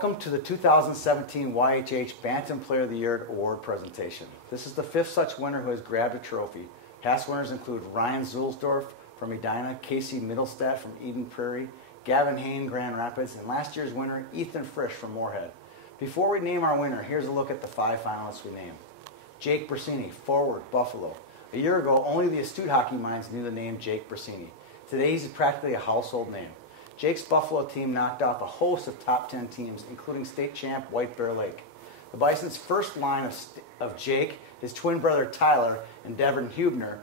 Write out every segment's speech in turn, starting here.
Welcome to the 2017 YHH Bantam Player of the Year Award presentation. This is the fifth such winner who has grabbed a trophy. Past winners include Ryan Zulsdorf from Edina, Casey Middlestadt from Eden Prairie, Gavin Hain, Grand Rapids, and last year's winner, Ethan Frisch from Moorhead. Before we name our winner, here's a look at the 5 finalists we named. Jake Braccini, forward, Buffalo. A year ago, only the astute hockey minds knew the name Jake Braccini. Today, he's practically a household name. Jake's Buffalo team knocked off a host of top 10 teams, including state champ White Bear Lake. The Bison's first line of Jake, his twin brother Tyler, and Devin Hubner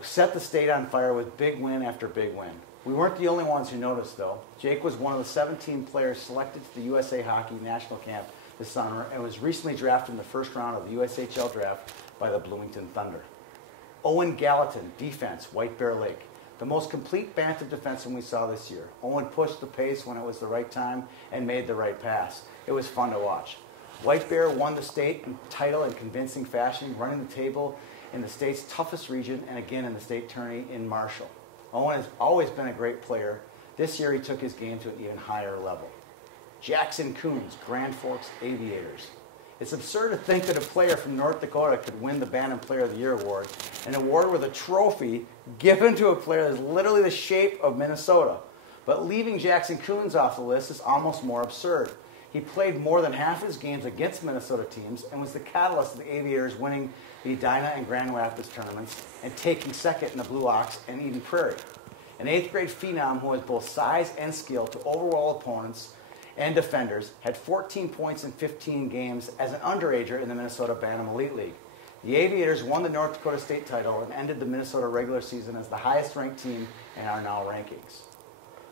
set the state on fire with big win after big win. We weren't the only ones who noticed, though. Jake was one of the 17 players selected to the USA Hockey National Camp this summer and was recently drafted in the first round of the USHL draft by the Bloomington Thunder. Owen Gallatin, defense, White Bear Lake. The most complete Bantam defenseman we saw this year. Owen pushed the pace when it was the right time and made the right pass. It was fun to watch. White Bear won the state title in convincing fashion, running the table in the state's toughest region and again in the state tourney in Marshall. Owen has always been a great player. This year he took his game to an even higher level. Jackson Coons, Grand Forks Aviators. It's absurd to think that a player from North Dakota could win the Bantam Player of the Year award, an award with a trophy given to a player that is literally the shape of Minnesota. But leaving Jackson Coons off the list is almost more absurd. He played more than half his games against Minnesota teams and was the catalyst of the Aviators winning the Edina and Grand Rapids tournaments and taking second in the Blue Ox and Eden Prairie. An 8th grade phenom who has both size and skill to overwhelm opponents and defenders, had 14 points in 15 games as an underager in the Minnesota Bantam Elite League. The Aviators won the North Dakota state title and ended the Minnesota regular season as the highest ranked team in our now rankings.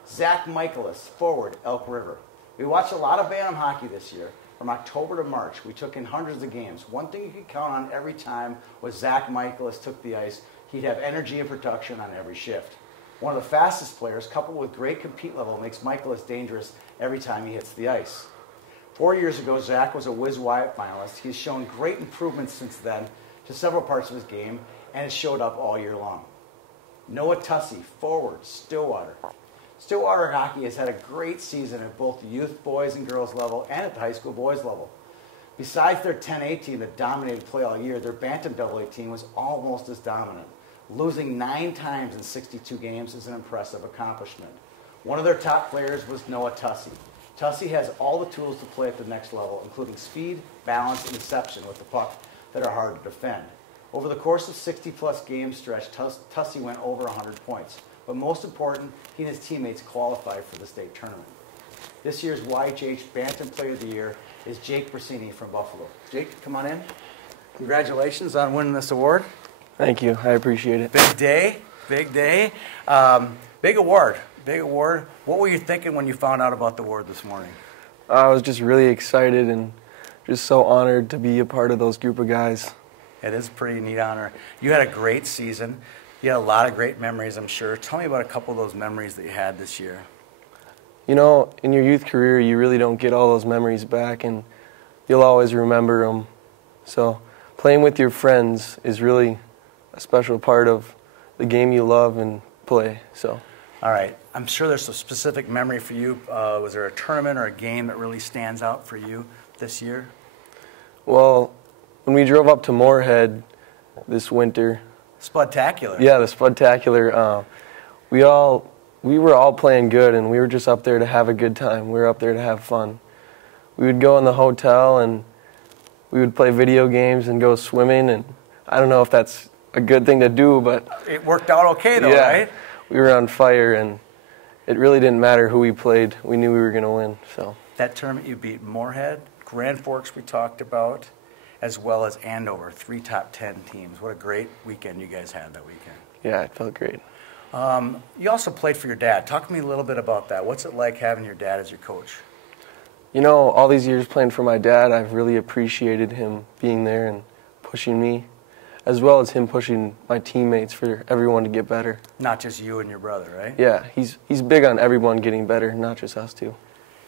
Zach Michaelis, forward, Elk River. We watched a lot of Bantam hockey this year. From October to March, we took in hundreds of games. One thing you could count on every time was Zach Michaelis took the ice. He'd have energy and production on every shift. One of the fastest players, coupled with great compete level, makes Michaelis dangerous every time he hits the ice. 4 years ago, Zach was a Wiz Wyatt finalist. He's shown great improvements since then to several parts of his game and has showed up all year long. Noah Tussey, forward, Stillwater. Stillwater hockey has had a great season at both the youth boys and girls level and at the high school boys level. Besides their 10A team that dominated play all year, their Bantam AA team was almost as dominant. Losing 9 times in 62 games is an impressive accomplishment. One of their top players was Noah Tussey. Tussey has all the tools to play at the next level, including speed, balance, and deception with the puck that are hard to defend. Over the course of 60-plus game stretch, Tussey went over 100 points. But most important, he and his teammates qualified for the state tournament. This year's YHH Bantam Player of the Year is Jake Braccini from Buffalo. Jake, come on in. Congratulations on winning this award. Thank you. I appreciate it. Big day. Big day. Big award. Big award. What were you thinking when you found out about the award this morning? I was just really excited and just so honored to be a part of those group of guys. It is a pretty neat honor. You had a great season. You had a lot of great memories, I'm sure. Tell me about a couple of those memories that you had this year. You know, in your youth career, you really don't get all those memories back, and you'll always remember them. So playing with your friends is really a special part of the game you love and play. So, all right. I'm sure there's a specific memory for you. Was there a tournament or a game that really stands out for you this year? Well, when we drove up to Moorhead this winter. Spudtacular. Yeah, the Spudtacular. We were all playing good, and we were just up there to have a good time. We were up there to have fun. We would go in the hotel, and we would play video games and go swimming, and I don't know if that's a good thing to do, but it worked out okay though, yeah, right? We were on fire, and it really didn't matter who we played. We knew we were going to win. So that tournament, you beat Moorhead, Grand Forks we talked about, as well as Andover, 3 top 10 teams. What a great weekend you guys had that weekend. Yeah, it felt great. You also played for your dad. Talk to me a little bit about that. What's it like having your dad as your coach? You know, all these years playing for my dad, I've really appreciated him being there and pushing me, as well as him pushing my teammates for everyone to get better. Not just you and your brother, right? Yeah, he's big on everyone getting better, not just us two.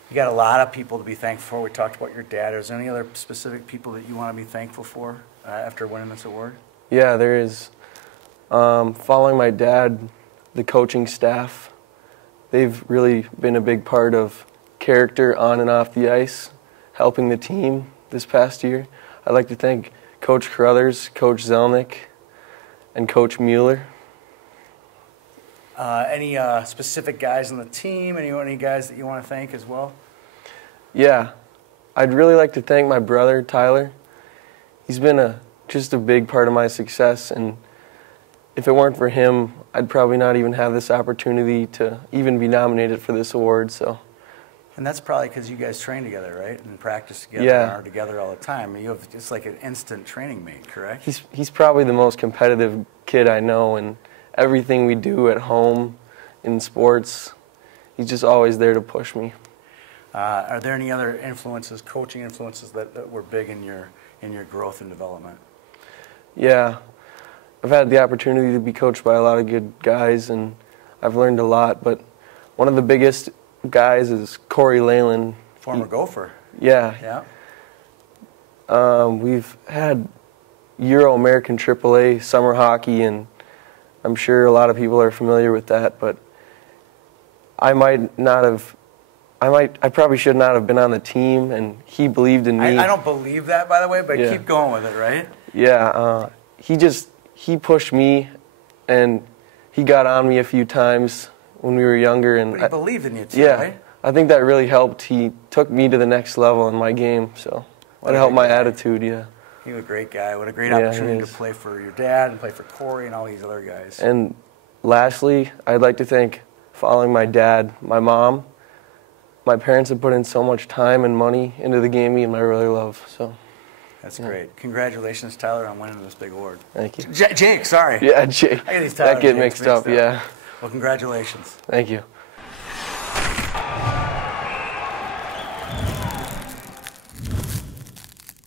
You got a lot of people to be thankful for. We talked about your dad. Is there any other specific people that you want to be thankful for after winning this award? Yeah, there is. Following my dad, the coaching staff, they've really been a big part of character on and off the ice, helping the team this past year. I'd like to thank Coach Carruthers, Coach Zelnick, and Coach Mueller. Any specific guys on the team? Any guys that you want to thank as well? Yeah, I'd really like to thank my brother, Tyler. He's been just a big part of my success, and if it weren't for him, I'd probably not even have this opportunity to even be nominated for this award. So. And that's probably because you guys train together, right? And practice together Yeah. and are together all the time. You have just like an instant training mate, correct? He's probably the most competitive kid I know, and everything we do at home in sports, he's just always there to push me. Are there any other influences, coaching influences that were big in your growth and development? Yeah, I've had the opportunity to be coached by a lot of good guys, and I've learned a lot, but one of the biggest guys is Corey Leyland. Former Gopher. Yeah. We've had Euro-American AAA summer hockey, and I'm sure a lot of people are familiar with that, but I probably should not have been on the team, and he believed in me. I don't believe that, by the way, but Yeah. keep going with it, right? Yeah, he pushed me, and he got on me a few times when we were younger. And But he believed in you too, yeah, right? I think that really helped. He took me to the next level in my game, so that helped my attitude, yeah. He was a great guy. What a great Yeah, opportunity he to is. play for your dad and play for Corey and all these other guys. And lastly, I'd like to thank, following my dad, my mom. My parents have put in so much time and money into the game, and I really love, so. That's great. Congratulations, Tyler, on winning this big award. Thank you. Jake, sorry. Yeah, Jake. I get these Tyler That get and Jakes mixed up, yeah. Well, congratulations. Thank you.